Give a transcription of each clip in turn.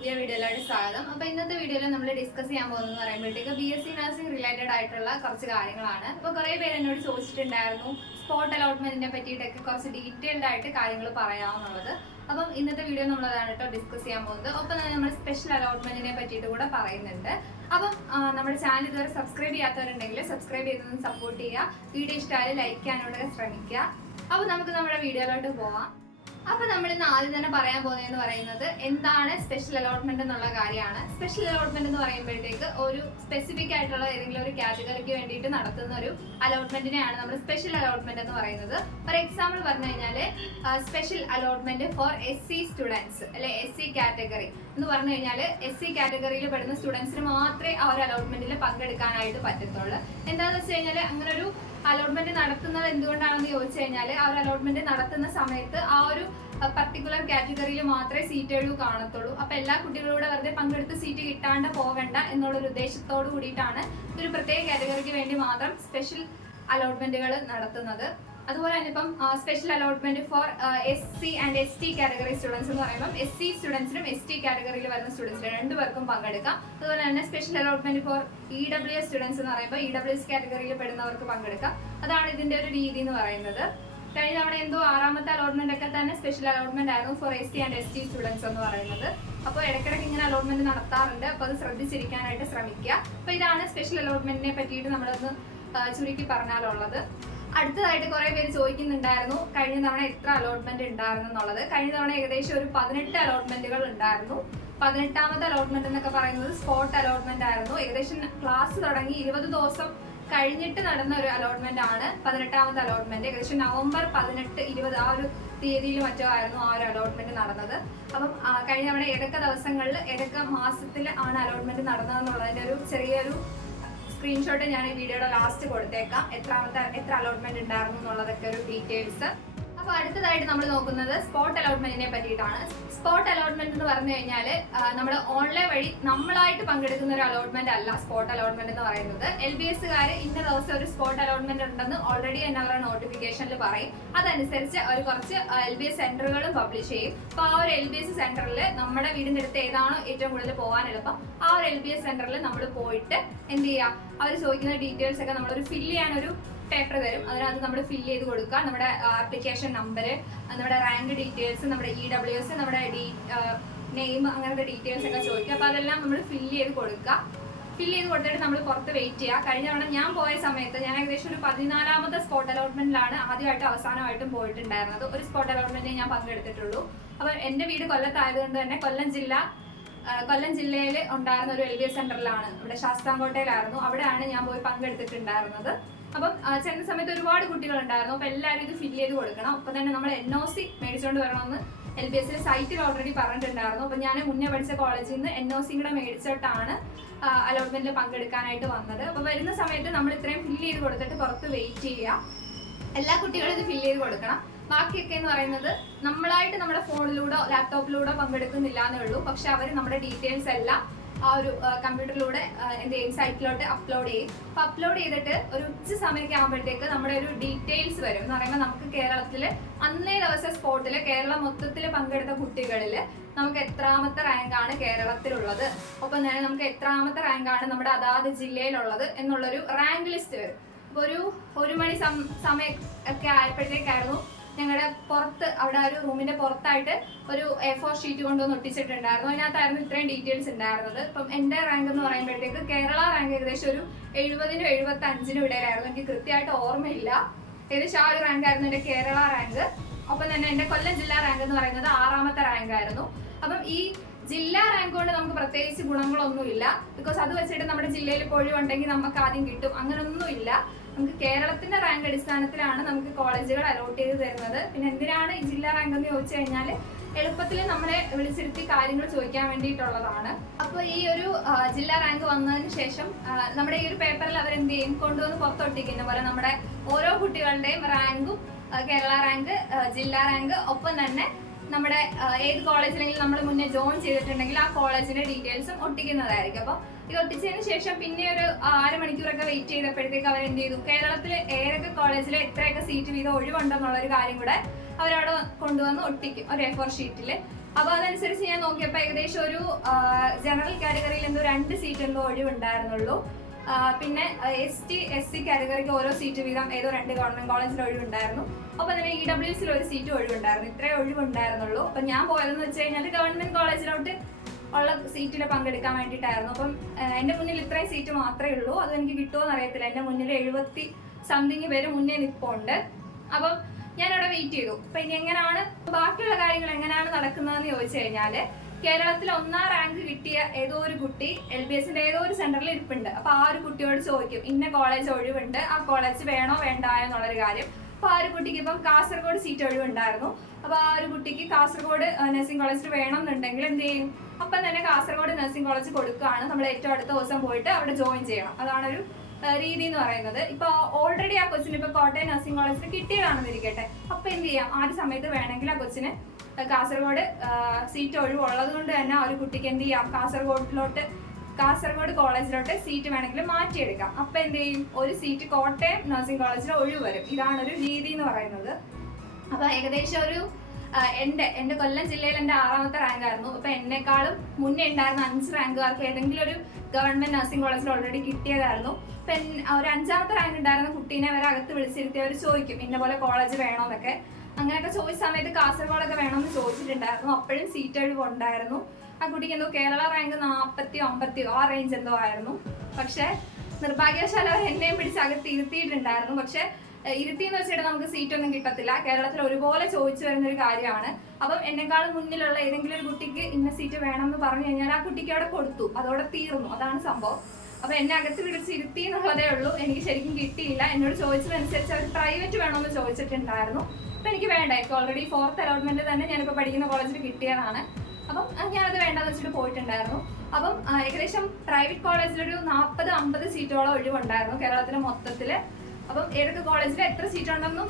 പുതിയ വീഡിയോയിലോട്ട് സ്വാഗതം. അപ്പോൾ ഇന്നത്തെ വീഡിയോയിൽ നമ്മൾ ഡിസ്കസ് ചെയ്യാൻ പോകുന്നത് പറയുമ്പോഴത്തേക്ക് BSc നഴ്സിംഗ് റിലേറ്റഡ് ആയിട്ടുള്ള കുറച്ച് കാര്യങ്ങളാണ്. അപ്പോൾ കുറേ പേര് എന്നോട് ചോദിച്ചിട്ടുണ്ടായിരുന്നു സ്പോട്ട് അലോട്ട്മെന്റിനെ പറ്റിയിട്ടൊക്കെ കുറച്ച് ഡീറ്റെയിൽഡ് ആയിട്ട് കാര്യങ്ങൾ പറയാമെന്നുള്ളത്. അപ്പം ഇന്നത്തെ വീഡിയോ നമ്മളതാണ് കേട്ടോ ഡിസ്കസ് ചെയ്യാൻ പോകുന്നത്. ഒപ്പം തന്നെ നമ്മൾ സ്പെഷ്യൽ അലോട്ട്മെന്റിനെ പറ്റിയിട്ട് കൂടെ പറയുന്നുണ്ട്. അപ്പം നമ്മുടെ ചാനൽ ഇതുവരെ സബ്സ്ക്രൈബ് ചെയ്യാത്തവരുണ്ടെങ്കിൽ സബ്സ്ക്രൈബ് ചെയ്തൊന്ന് സപ്പോർട്ട് ചെയ്യുക. വീഡിയോ ഇഷ്ടമായാലും ലൈക്ക് ചെയ്യാനോടെ ശ്രമിക്കുക. അപ്പോൾ നമുക്ക് നമ്മുടെ വീഡിയോയിലോട്ട് പോവാം. അപ്പോൾ നമ്മൾ ഇന്ന് ആദ്യം തന്നെ പറയാൻ പോകുന്നതെന്ന് പറയുന്നത് എന്താണ് സ്പെഷ്യൽ അലോട്ട്മെന്റ് എന്നുള്ള കാര്യമാണ്. സ്പെഷ്യൽ അലോട്ട്മെന്റ് എന്ന് പറയുമ്പോഴത്തേക്ക് ഒരു സ്പെസിഫിക് ആയിട്ടുള്ള ഏതെങ്കിലും ഒരു കാറ്റഗറിക്ക് വേണ്ടിയിട്ട് നടത്തുന്ന ഒരു അലോട്ട്മെന്റിനെയാണ് നമ്മൾ സ്പെഷ്യൽ അലോട്ട്മെന്റ് എന്ന് പറയുന്നത്. ഫോർ എക്സാമ്പിൾ പറഞ്ഞു കഴിഞ്ഞാൽ special allotment for SC students അല്ലെ SC കാറ്റഗറി എന്ന് പറഞ്ഞു കഴിഞ്ഞാൽ SC കാറ്റഗറിയിൽ പെടുന്ന സ്റ്റുഡൻസിന് മാത്രമേ ആ ഒരു അലോട്ട്മെന്റിൽ പങ്കെടുക്കാനായിട്ട് പറ്റത്തുള്ളൂ. എന്താണെന്ന് വെച്ച് കഴിഞ്ഞാൽ അങ്ങനെ ഒരു അലോട്ട്മെന്റ് നടത്തുന്നത് എന്തുകൊണ്ടാണെന്ന് ചോദിച്ചു കഴിഞ്ഞാൽ ആ ഒരു അലോട്ട്മെന്റ് നടത്തുന്ന സമയത്ത് ആ ഒരു പർട്ടിക്കുലർ കാറ്റഗറിയിൽ മാത്രമേ സീറ്റുകൾ കാണത്തുള്ളൂ. അപ്പൊ എല്ലാ കുട്ടികളോട് വെറുതെ പങ്കെടുത്ത് സീറ്റ് കിട്ടാണ്ട് പോകണ്ട എന്നുള്ളൊരു ഉദ്ദേശത്തോട് കൂടിയിട്ടാണ് ഒരു പ്രത്യേക കാറ്റഗറിക്ക് വേണ്ടി മാത്രം സ്പെഷ്യൽ അലോട്ട്മെന്റുകൾ നടത്തുന്നത്. അതുപോലെ തന്നെ ഇപ്പം special allotment for SC and ST category students എന്ന് പറയുമ്പോൾ SC സ്റ്റുഡൻസിനും ST കാറ്റഗറിയിൽ വരുന്ന സ്റ്റുഡൻസിനും രണ്ടുപേർക്കും പങ്കെടുക്കാം. അതുപോലെ തന്നെ special allotment for EWS students എന്ന് പറയുമ്പോൾ EWS കാറ്റഗറിയിൽ പെടുന്നവർക്ക് പങ്കെടുക്കാം. അതാണ് ഇതിന്റെ ഒരു രീതി എന്ന് പറയുന്നത്. കഴിഞ്ഞ തവണ എന്തോ 6ാമത്തെ അലോട്ട്മെന്റ് ഒക്കെ തന്നെ സ്പെഷ്യൽ അലോട്ട്മെന്റ് ആയിരുന്നു for SC and ST students എന്ന് പറയുന്നത്. അപ്പോൾ ഇടയ്ക്കിടയ്ക്ക് ഇങ്ങനെ അലോട്ട്മെന്റ് നടത്താറുണ്ട്. അപ്പോൾ അത് ശ്രദ്ധിച്ചിരിക്കാനായിട്ട് ശ്രമിക്കുക. അപ്പോൾ ഇതാണ് സ്പെഷ്യൽ അലോട്ട്മെന്റിനെ പറ്റിയിട്ട് നമ്മളൊന്ന് ചുരുക്കി പറഞ്ഞാലുള്ളത്. അടുത്തതായിട്ട് കുറെ പേര് ചോദിക്കുന്നുണ്ടായിരുന്നു കഴിഞ്ഞ തവണ എത്ര അലോട്ട്മെന്റ് ഉണ്ടായിരുന്നു എന്നുള്ളത്. കഴിഞ്ഞ തവണ ഏകദേശം ഒരു 18 അലോട്ട്മെന്റുകൾ ഉണ്ടായിരുന്നു. 18ാമത്തെ അലോട്ട്മെന്റ് എന്നൊക്കെ പറയുന്നത് സ്പോട്ട് അലോട്ട്മെന്റ് ആയിരുന്നു. ഏകദേശം ക്ലാസ് തുടങ്ങി 20 ദിവസം കഴിഞ്ഞിട്ട് നടന്ന ഒരു അലോട്ട്മെന്റ് ആണ് 18ാമത്തെ അലോട്ട്മെന്റ്. ഏകദേശം നവംബർ 18, 20 ആ ഒരു തീയതിയിൽ മറ്റോ ആയിരുന്നു ആ ഒരു അലോട്ട്മെന്റ് നടന്നത്. അപ്പം കഴിഞ്ഞ തവണ ഏതൊക്കെ ദിവസങ്ങളിൽ ഏതൊക്കെ മാസത്തിൽ ആണ് അലോട്ട്മെന്റ് നടന്നതെന്നുള്ളതിന്റെ ഒരു ചെറിയൊരു സ്ക്രീൻഷോട്ട് ഞാൻ ഈ വീഡിയോയുടെ ലാസ്റ്റ് കൊടുത്തേക്കാം. എത്ര അലോട്ട്മെന്റ് ഉണ്ടായിരുന്നു എന്നുള്ളതൊക്കെ ഒരു ഡീറ്റെയിൽസ്. അപ്പോൾ അടുത്തതായിട്ട് നമ്മൾ നോക്കുന്നത് സ്പോട്ട് അലോട്ട്മെന്റിനെ പറ്റിയിട്ടാണ്. സ്പോട്ട് അലോട്ട്മെന്റ് എന്ന് പറഞ്ഞു കഴിഞ്ഞാൽ നമ്മൾ ഓൺലൈൻ വഴി നമ്മളായിട്ട് പങ്കെടുക്കുന്ന ഒരു അലോട്ട്മെന്റ് അല്ല സ്പോട്ട് അലോട്ട്മെന്റ് എന്ന് പറയുന്നത്. LBSകാർ ഇന്ന ദിവസം ഒരു സ്പോട്ട് അലോട്ട്മെന്റ് ഉണ്ടെന്ന് ഓൾറെഡി തന്നെ അവരുടെ നോട്ടിഫിക്കേഷനിൽ പറയും. അതനുസരിച്ച് അവർ കുറച്ച് LBS സെന്ററുകളും പബ്ലിഷ് ചെയ്യും. അപ്പോൾ ആ ഒരു LBS സെന്ററിൽ നമ്മുടെ വീടിന്റെ അടുത്ത് ഏതാണോ ഏറ്റവും കൂടുതൽ പോകാൻ എളുപ്പം ആ ഒരു LBS സെന്ററിൽ നമ്മൾ പോയിട്ട് എന്ത് ചെയ്യുക, അവർ ചോദിക്കുന്ന ഡീറ്റെയിൽസ് ഒക്കെ നമ്മളൊരു ഫില്ല് ചെയ്യാനൊരു പേപ്പർ തരും. അതിനകത്ത് നമ്മൾ ഫില്ല് ചെയ്ത് കൊടുക്കുക. നമ്മുടെ ആപ്ലിക്കേഷൻ നമ്പർ, നമ്മുടെ റാങ്ക് ഡീറ്റെയിൽസ്, നമ്മുടെ EWS, നമ്മുടെ നെയിം, അങ്ങനത്തെ ഡീറ്റെയിൽസ് ഒക്കെ ചോദിക്കുക. അപ്പോൾ അതെല്ലാം നമ്മൾ ഫില്ല് ചെയ്ത് കൊടുക്കുക. ഫില്ല് ചെയ്ത് കൊടുത്തിട്ട് നമ്മൾ പുറത്ത് വെയിറ്റ് ചെയ്യുക. കഴിഞ്ഞ തവണ ഞാൻ പോയ സമയത്ത് ഞാൻ ഏകദേശം ഒരു 14ാമത്തെ സ്പോട്ട് അലോട്ട്മെന്റിലാണ് ആദ്യമായിട്ടും അവസാനമായിട്ടും പോയിട്ടുണ്ടായിരുന്നത്. ഒരു സ്പോട്ട് അലോട്ട്മെന്റിൽ ഞാൻ പങ്കെടുത്തിട്ടുള്ളൂ. അപ്പോൾ എൻ്റെ വീട് കൊല്ലത്തായതുകൊണ്ട് തന്നെ കൊല്ലം ജില്ലയിൽ ഉണ്ടായിരുന്ന ഒരു LBS സെന്ററിലാണ്, ഇവിടെ ശാസ്താംകോട്ടയിലായിരുന്നു. അവിടെയാണ് ഞാൻ പോയി പങ്കെടുത്തിട്ടുണ്ടായിരുന്നത്. അപ്പം ചെന്ന സമയത്ത് ഒരുപാട് കുട്ടികളുണ്ടായിരുന്നു. അപ്പോൾ എല്ലാവരും ഇത് ഫില്ല് ചെയ്ത് കൊടുക്കണം. അപ്പം തന്നെ നമ്മൾ NOC മേടിച്ചുകൊണ്ട് വരണമെന്ന് LBS സൈറ്റിൽ ഓൾറെഡി പറഞ്ഞിട്ടുണ്ടായിരുന്നു. അപ്പം ഞാൻ മുന്നേ പഠിച്ച കോളേജിൽ നിന്ന് NOC കൂടെ മേടിച്ചിട്ടാണ് അലോട്ട്മെന്റിൽ പങ്കെടുക്കാനായിട്ട് വന്നത്. അപ്പോൾ വരുന്ന സമയത്ത് നമ്മൾ ഇത്രയും ഫില്ല് ചെയ്ത് കൊടുത്തിട്ട് പുറത്ത് വെയിറ്റ് ചെയ്യുക. എല്ലാ കുട്ടികളും ഇത് ഫില്ല് ചെയ്ത് കൊടുക്കണം. ബാക്കിയൊക്കെ എന്ന് പറയുന്നത് നമ്മളായിട്ട് നമ്മുടെ ഫോണിലൂടെ ലാപ്ടോപ്പിലൂടെ പങ്കെടുക്കുന്നില്ല എന്നേ ഉള്ളൂ. പക്ഷെ അവർ നമ്മുടെ ഡീറ്റെയിൽസ് എല്ലാം ആ ഒരു കമ്പ്യൂട്ടറിലൂടെ എന്ത് ചെയ്യും, സൈറ്റിലോട്ട് അപ്ലോഡ് ചെയ്യും. അപ്പോൾ അപ്ലോഡ് ചെയ്തിട്ട് ഒരു ഉച്ച സമയമൊക്കെ ആകുമ്പോഴത്തേക്ക് നമ്മുടെ ഒരു ഡീറ്റെയിൽസ് വരും. എന്ന് പറയുമ്പോൾ നമുക്ക് കേരളത്തിൽ അന്നേ ദിവസം സ്പോട്ടിൽ കേരളം മൊത്തത്തിൽ പങ്കെടുത്ത കുട്ടികളിൽ നമുക്ക് എത്രാമത്തെ റാങ്കാണ് കേരളത്തിലുള്ളത്, ഒപ്പം തന്നെ നമുക്ക് എത്രാമത്തെ റാങ്കാണ് നമ്മുടെ അതാത് ജില്ലയിലുള്ളത് എന്നുള്ളൊരു റാങ്ക് ലിസ്റ്റ് വരും. അപ്പോൾ ഒരു 1 മണി സമയം ഒക്കെ ആയപ്പോഴത്തേക്കായിരുന്നു ഞങ്ങളുടെ പുറത്ത്, അവിടെ ഒരു റൂമിന്റെ പുറത്തായിട്ട് ഒരു A4 ഷീറ്റ് കൊണ്ടുവന്ന് ഒട്ടിച്ചിട്ടുണ്ടായിരുന്നു. അതിനകത്തായിരുന്നു ഇത്രയും ഡീറ്റെയിൽസ് ഉണ്ടായിരുന്നത്. ഇപ്പം എൻ്റെ റാങ്ക് എന്ന് പറയുമ്പോഴത്തേക്ക് കേരള റാങ്ക് ഏകദേശം ഒരു 70-നും 75-നും ഇടയിലായിരുന്നു. എനിക്ക് കൃത്യമായിട്ട് ഓർമ്മയില്ല. ഏകദേശം ആ ഒരു റാങ്ക് ആയിരുന്നു എൻ്റെ കേരള റാങ്ക്. ഒപ്പം തന്നെ എൻ്റെ കൊല്ലം ജില്ലാ റാങ്ക് എന്ന് പറയുന്നത് 6ാമത്തെ റാങ്ക് ആയിരുന്നു. അപ്പം ഈ ജില്ലാ റാങ്ക് കൊണ്ട് നമുക്ക് പ്രത്യേകിച്ച് ഗുണങ്ങളൊന്നുമില്ല. ബിക്കോസ് അത് വെച്ചിട്ട് നമ്മുടെ ജില്ലയിൽ ഒഴിവുണ്ടെങ്കിൽ നമുക്ക് ആദ്യം കിട്ടും, അങ്ങനൊന്നുമില്ല. നമുക്ക് കേരളത്തിന്റെ റാങ്ക് അടിസ്ഥാനത്തിലാണ് നമുക്ക് കോളേജുകൾ അലോട്ട് ചെയ്ത് തരുന്നത്. പിന്നെ എന്തിനാണ് ഈ ജില്ലാ റാങ്ക് എന്ന് ചോദിച്ചു കഴിഞ്ഞാൽ എളുപ്പത്തിൽ നമ്മളെ വിളിച്ചിരുത്തി കാര്യങ്ങൾ ചോദിക്കാൻ വേണ്ടിയിട്ടുള്ളതാണ്. അപ്പോൾ ഈ ഒരു ജില്ലാ റാങ്ക് വന്നതിന് ശേഷം നമ്മുടെ ഈ ഒരു പേപ്പറിൽ അവരെന്ത് ചെയ്യും, കൊണ്ടുവന്ന് പുറത്തൊട്ടിക്കുന്ന പോലെ നമ്മുടെ ഓരോ കുട്ടികളുടെയും റാങ്കും, കേരള റാങ്ക്, ജില്ലാ റാങ്ക്, ഒപ്പം തന്നെ നമ്മുടെ ഏത് കോളേജിലെങ്കിലും നമ്മൾ മുന്നേ ജോയിൻ ചെയ്തിട്ടുണ്ടെങ്കിൽ ആ കോളേജിന്റെ ഡീറ്റെയിൽസും ഒട്ടിക്കുന്നതായിരിക്കും. അപ്പോൾ ഇത് ഒട്ടിച്ചതിന് ശേഷം പിന്നെ ഒരു 1/2 മണിക്കൂറൊക്കെ വെയിറ്റ് ചെയ്തപ്പോഴത്തേക്ക് അവർ എന്ത് ചെയ്തു, കേരളത്തിൽ ഏതൊക്കെ കോളേജിൽ എത്രയൊക്കെ സീറ്റ് വീതം ഒഴിവുണ്ടെന്നുള്ളൊരു കാര്യം കൂടെ അവരവിടെ കൊണ്ടുവന്ന് ഒട്ടിക്കും ഒരു A4 ഷീറ്റിൽ. അപ്പോൾ അതനുസരിച്ച് ഞാൻ നോക്കിയപ്പോൾ ഏകദേശം ഒരു ജനറൽ കാറ്റഗറിയിൽ എന്തോ 2 സീറ്റ് എന്തോ ഒഴിവുണ്ടായിരുന്നുള്ളൂ. പിന്നെ ST SC കാറ്റഗറിക്ക് ഓരോ സീറ്റ് വീതം ഏതോ 2 ഗവൺമെന്റ് കോളേജിൽ ഒഴിവുണ്ടായിരുന്നു. അപ്പോൾ തന്നെ EWS ഒരു സീറ്റ് ഒഴിവുണ്ടായിരുന്നു. ഇത്രേ ഒഴിവുണ്ടായിരുന്നുള്ളൂ. അപ്പം ഞാൻ പോയതെന്ന് വെച്ച് കഴിഞ്ഞാൽ ഗവൺമെന്റ് കോളേജിലോട്ട് ഉള്ള സീറ്റിൽ പങ്കെടുക്കാൻ വേണ്ടിയിട്ടായിരുന്നു. അപ്പം എൻ്റെ മുന്നിൽ ഇത്രയും സീറ്റ് മാത്രമേ ഉള്ളൂ. അത് എനിക്ക് കിട്ടുമോയെന്ന് അറിയത്തില്ല. എൻ്റെ മുന്നിൽ 70-something പേര് മുന്നേ നിൽപ്പുണ്ട്. അപ്പം ഞാനവിടെ വെയിറ്റ് ചെയ്തു. അപ്പം ഇനി എങ്ങനെയാണ് ബാക്കിയുള്ള കാര്യങ്ങൾ എങ്ങനെയാണ് നടക്കുന്നതെന്ന് ചോദിച്ചു കഴിഞ്ഞാൽ, കേരളത്തിൽ 1ാം റാങ്ക് കിട്ടിയ ഏതോ ഒരു കുട്ടി LBSന്റെ ഏതോ ഒരു സെന്ററിൽ ഇരിപ്പുണ്ട്. അപ്പോൾ ആ ഒരു കുട്ടിയോട് ചോദിക്കും, ഇന്ന കോളേജ് ഒഴിവുണ്ട്, ആ കോളേജ് വേണോ വേണ്ടായോ എന്നുള്ളൊരു കാര്യം. അപ്പോൾ ആ ഒരു കുട്ടിക്ക് ഇപ്പം കാസർഗോഡ് സീറ്റ് ഒഴിവുണ്ടായിരുന്നു. അപ്പോൾ ആ ഒരു കുട്ടിക്ക് കാസർഗോഡ് നഴ്സിംഗ് കോളേജിൽ വേണം എന്നുണ്ടെങ്കിൽ എന്ത് ചെയ്യും, അപ്പം തന്നെ കാസർഗോഡ് നഴ്സിംഗ് കോളേജ് കൊടുക്കുകയാണ്. നമ്മൾ ഏറ്റവും അടുത്ത ദിവസം പോയിട്ട് അവിടെ ജോയിൻ ചെയ്യണം. അതാണൊരു രീതി എന്ന് പറയുന്നത്. ഇപ്പോൾ ഓൾറെഡി ആ കൊച്ചിന് ഇപ്പോൾ കോട്ടയം നഴ്സിംഗ് കോളേജിൽ കിട്ടിയതാണെന്ന് ഇരിക്കട്ടെ. അപ്പോൾ എന്ത് ചെയ്യാം, ആ ഒരു സമയത്ത് വേണമെങ്കിൽ ആ കൊച്ചിന് കാസർഗോഡ് സീറ്റ് ഒഴിവുള്ളത് കൊണ്ട് തന്നെ ആ ഒരു കുട്ടിക്ക് എന്ത് ചെയ്യാം, കാസർഗോഡ് കോളേജിലോട്ട് സീറ്റ് വേണമെങ്കിൽ മാറ്റിയെടുക്കാം. അപ്പം എന്ത് ചെയ്യും, ഒരു സീറ്റ് കോട്ടയം നഴ്സിംഗ് കോളേജിൽ ഒഴിവ് വരും. ഇതാണൊരു രീതി എന്ന് പറയുന്നത്. അപ്പോൾ ഏകദേശം ഒരു എൻ്റെ കൊല്ലം ജില്ലയിൽ എൻ്റെ 6ാമത്തെ റാങ്ക് ആയിരുന്നു. അപ്പോൾ എന്നെക്കാളും മുന്നേ ഉണ്ടായിരുന്ന 5 റാങ്കുകാർക്ക് ഏതെങ്കിലും ഒരു ഗവൺമെന്റ് നഴ്സിംഗ് കോളേജിൽ ഓൾറെഡി കിട്ടിയതായിരുന്നു. അപ്പം ഒരു 5ാമത്തെ റാങ്ക് ഉണ്ടായിരുന്ന കുട്ടീനെ വരെ അകത്ത് വിളിച്ചിരുത്തി അവർ ചോദിക്കും ഇന്ന പോലെ കോളേജ് വേണോന്നൊക്കെ. അങ്ങനെയൊക്കെ ചോദിച്ച സമയത്ത് കാസർഗോഡൊക്കെ വേണമെന്ന് ചോദിച്ചിട്ടുണ്ടായിരുന്നു. അപ്പോഴും സീറ്റ് ഒഴിവുണ്ടായിരുന്നു. ആ കുട്ടിക്ക് എന്തോ കേരള റാങ്ക് 40-50 ആ റേഞ്ച് എന്തോ ആയിരുന്നു. പക്ഷെ നിർഭാഗ്യവശാൽ അവർ എന്നെയും പിടിച്ച് അകത്ത് ഇരുത്തിയിട്ടുണ്ടായിരുന്നു. പക്ഷെ ഇരുത്തിയെന്ന് വെച്ചിട്ട് നമുക്ക് സീറ്റൊന്നും കിട്ടത്തില്ല. കേരളത്തിൽ ഒരുപോലെ ചോദിച്ചു വരുന്നൊരു കാര്യമാണ്. അപ്പം എന്നെക്കാളും മുന്നിലുള്ള ഏതെങ്കിലും ഒരു കുട്ടിക്ക് ഇന്ന സീറ്റ് വേണമെന്ന് പറഞ്ഞു കഴിഞ്ഞാൽ ആ കുട്ടിക്ക് അവിടെ കൊടുത്തു, അതോടെ തീർന്നു. അതാണ് സംഭവം. അപ്പം എന്നെ അകത്ത് പിടിച്ച് ഇരുത്തി എന്നുള്ളതേ ഉള്ളൂ. എനിക്ക് ശരിക്കും കിട്ടിയില്ല. എന്നോട് ചോദിച്ചതനുസരിച്ച് അവർ പ്രൈവറ്റ് വേണമെന്ന് ചോദിച്ചിട്ടുണ്ടായിരുന്നു. അപ്പം എനിക്ക് വേണ്ട, എനിക്ക് ഓൾറെഡി 4th അലോട്ട്മെന്റ് തന്നെ ഞാനിപ്പോൾ പഠിക്കുന്ന കോളേജിൽ കിട്ടിയതാണ്. അപ്പം ഞാനത് വേണ്ടെന്ന് വെച്ചിട്ട് പോയിട്ടുണ്ടായിരുന്നു. അപ്പം ഏകദേശം പ്രൈവറ്റ് കോളേജിലൊരു 40-50 സീറ്റോളം ഒഴിവുണ്ടായിരുന്നു കേരളത്തിൽ മൊത്തത്തിൽ. അപ്പം ഏതൊക്കെ കോളേജിൽ എത്ര സീറ്റ് ഉണ്ടെന്നും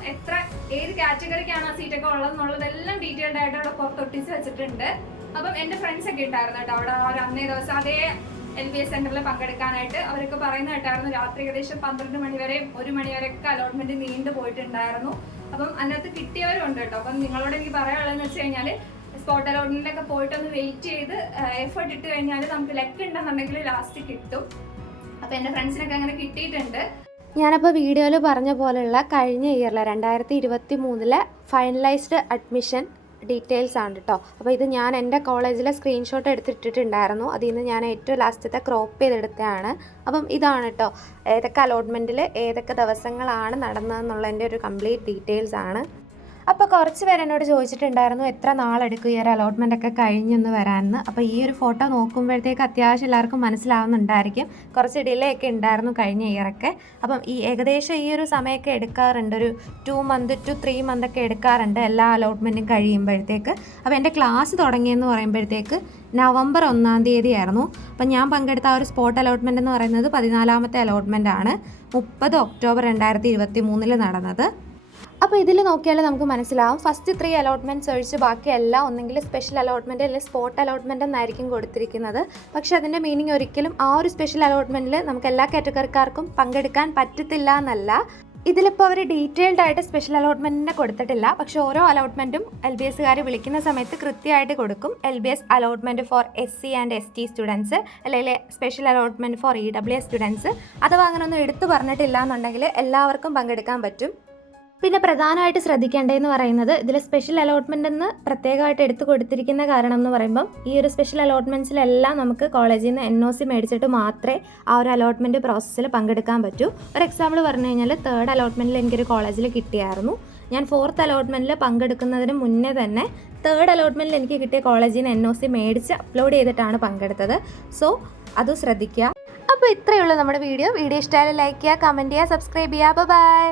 ഏത് കാറ്റഗറിക്കാണ് ആ സീറ്റൊക്കെ ഉള്ളതെന്നുള്ളതെല്ലാം ഡീറ്റെയിൽഡ് ആയിട്ട് അവിടെ പുറത്തൊട്ടിച്ച് വെച്ചിട്ടുണ്ട്. അപ്പം എൻ്റെ ഫ്രണ്ട്സ് ഒക്കെ ഉണ്ടായിരുന്നു കേട്ടോ അവിടെ. അന്നേ ദിവസം അതേ LBS സെന്ററിൽ പങ്കെടുക്കാനായിട്ട് അവരൊക്കെ പറയുന്ന കേട്ടായിരുന്നു. രാത്രി ഏകദേശം 12 മണി വരെയും 1 മണി വരെയൊക്കെ അലോട്ട്മെന്റ് നീണ്ടു പോയിട്ടുണ്ടായിരുന്നു. അപ്പം അതിനകത്ത് കിട്ടിയവരും ഉണ്ട് കേട്ടോ. അപ്പം നിങ്ങളോട് എനിക്ക് പറയാനുള്ളതെന്ന് വെച്ച് കഴിഞ്ഞാൽ, സ്പോട്ട് അലോട്ട്മെന്റിലൊക്കെ പോയിട്ടൊന്ന് വെയിറ്റ് ചെയ്ത് എഫേർട്ട് ഇട്ട് കഴിഞ്ഞാൽ നമുക്ക് ലക്ക് ഉണ്ടെന്നുണ്ടെങ്കിൽ ലാസ്റ്റ് കിട്ടും. അപ്പം എൻ്റെ ഫ്രണ്ട്സിനൊക്കെ അങ്ങനെ കിട്ടിയിട്ടുണ്ട്. ഞാനപ്പോൾ വീഡിയോയിൽ പറഞ്ഞ പോലെയുള്ള കഴിഞ്ഞ ഇയറിലെ 2023 ഫൈനലൈസ്ഡ് അഡ്മിഷൻ ഡീറ്റെയിൽസ് ആണ് കേട്ടോ. അപ്പോൾ ഇത് ഞാൻ എൻ്റെ കോളേജിലെ സ്ക്രീൻഷോട്ട് എടുത്തിട്ടിട്ടുണ്ടായിരുന്നു. അതിൽ നിന്ന് ഞാൻ ഏറ്റവും ലാസ്റ്റത്തെ ക്രോപ്പ് ചെയ്തെടുത്തതാണ്. അപ്പം ഇതാണ് കേട്ടോ ഏതൊക്കെ അലോട്ട്മെൻറ്റിൽ ഏതൊക്കെ ദിവസങ്ങളാണ് നടന്നതെന്നുള്ളതിൻ്റെ ഒരു കംപ്ലീറ്റ് ഡീറ്റെയിൽസ് ആണ്. അപ്പോൾ കുറച്ച് പേര് എന്നോട് ചോദിച്ചിട്ടുണ്ടായിരുന്നു എത്ര നാളെടുക്കും ഈ ഒരു അലോട്ട്മെൻ്റ് ഒക്കെ കഴിഞ്ഞെന്ന് വരാമെന്ന്. അപ്പോൾ ഈ ഒരു ഫോട്ടോ നോക്കുമ്പോഴത്തേക്ക് അത്യാവശ്യം എല്ലാവർക്കും മനസ്സിലാവുന്നുണ്ടായിരിക്കും. കുറച്ച് ഡിലേ ഒക്കെ ഉണ്ടായിരുന്നു കഴിഞ്ഞ ഇയറൊക്കെ. അപ്പം ഏകദേശം ഈ ഒരു സമയമൊക്കെ എടുക്കാറുണ്ട്. ഒരു 2 month to 3 month ഒക്കെ എടുക്കാറുണ്ട് എല്ലാ അലോട്ട്മെൻറ്റും കഴിയുമ്പോഴത്തേക്ക്. അപ്പോൾ എൻ്റെ ക്ലാസ് തുടങ്ങിയെന്ന് പറയുമ്പോഴത്തേക്ക് നവംബർ 1-ാം തീയതി ആയിരുന്നു. അപ്പം ഞാൻ പങ്കെടുത്ത ആ ഒരു സ്പോട്ട് അലോട്ട്മെൻ്റ് എന്ന് പറയുന്നത് 14ാമത്തെ അലോട്ട്മെൻ്റ് ആണ്. 30 ഒക്ടോബർ 2023 നടന്നത്. അപ്പോൾ ഇതിൽ നോക്കിയാൽ നമുക്ക് മനസ്സിലാവും ഫസ്റ്റ് 3 അലോട്ട്മെൻറ്റ്സ് ഒഴിച്ച് ബാക്കിയെല്ലാം ഒന്നെങ്കിൽ സ്പെഷ്യൽ അലോട്ട്മെൻറ്റ് അല്ലെങ്കിൽ സ്പോട്ട് അലോട്ട്മെൻറ്റ് എന്നായിരിക്കും കൊടുത്തിരിക്കുന്നത്. പക്ഷേ അതിൻ്റെ മീനിങ് ഒരിക്കലും ആ ഒരു സ്പെഷ്യൽ അലോട്ട്മെൻറ്റിൽ നമുക്ക് എല്ലാ കാറ്റഗറിക്കാർക്കും പങ്കെടുക്കാൻ പറ്റത്തില്ല എന്നല്ല. ഇതിലിപ്പോൾ അവർ ഡീറ്റെയിൽഡ് ആയിട്ട് സ്പെഷ്യൽ അലോട്ട്മെൻറ്റിനെ കൊടുത്തിട്ടില്ല. പക്ഷേ ഓരോ അലോട്ട്മെൻറ്റും LBSകാർ വിളിക്കുന്ന സമയത്ത് കൃത്യമായിട്ട് കൊടുക്കും. LBS allotment for SC and ST students, അല്ലെങ്കിൽ special allotment for EWS students. അഥവാ അങ്ങനെയൊന്നും എടുത്തു പറഞ്ഞിട്ടില്ല എന്നുണ്ടെങ്കിൽ എല്ലാവർക്കും പങ്കെടുക്കാൻ പറ്റും. പിന്നെ പ്രധാനമായിട്ട് ശ്രദ്ധിക്കേണ്ടതെന്ന് പറയുന്നത് ഇതിൽ സ്പെഷ്യൽ അലോട്ട്മെൻ്റ് എന്ന് പ്രത്യേകമായിട്ട് എടുത്തു കൊടുത്തിരിക്കുന്ന കാരണം എന്ന് പറയുമ്പം ഈ ഒരു സ്പെഷ്യൽ അലോട്ട്മെൻറ്റ്സിലെല്ലാം നമുക്ക് കോളേജിൽ നിന്ന് NOC മേടിച്ചിട്ട് മാത്രമേ ആ ഒരു അലോട്ട്മെൻറ്റ് പ്രോസസ്സിൽ പങ്കെടുക്കാൻ പറ്റൂ. ഒരു എക്സാമ്പിൾ പറഞ്ഞു കഴിഞ്ഞാൽ 3rd അലോട്ട്മെൻറ്റിൽ എനിക്കൊരു കോളേജിൽ കിട്ടിയായിരുന്നു. ഞാൻ 4th അലോട്ട്മെൻറ്റിൽ പങ്കെടുക്കുന്നതിന് മുന്നേ തന്നെ 3rd അലോട്ട്മെൻറ്റിൽ എനിക്ക് കിട്ടിയ കോളേജിൽ നിന്ന് NOC മേടിച്ച് അപ്ലോഡ് ചെയ്തിട്ടാണ് പങ്കെടുത്തത്. സോ അത് ശ്രദ്ധിക്കുക. അപ്പോൾ ഇത്രയേ ഉള്ളൂ നമ്മുടെ വീഡിയോ. ഇഷ്ടമായാലും ലൈക്ക് ചെയ്യുക, കമൻറ്റ് ചെയ്യുക, സബ്സ്ക്രൈബ് ചെയ്യുക. ബൈ.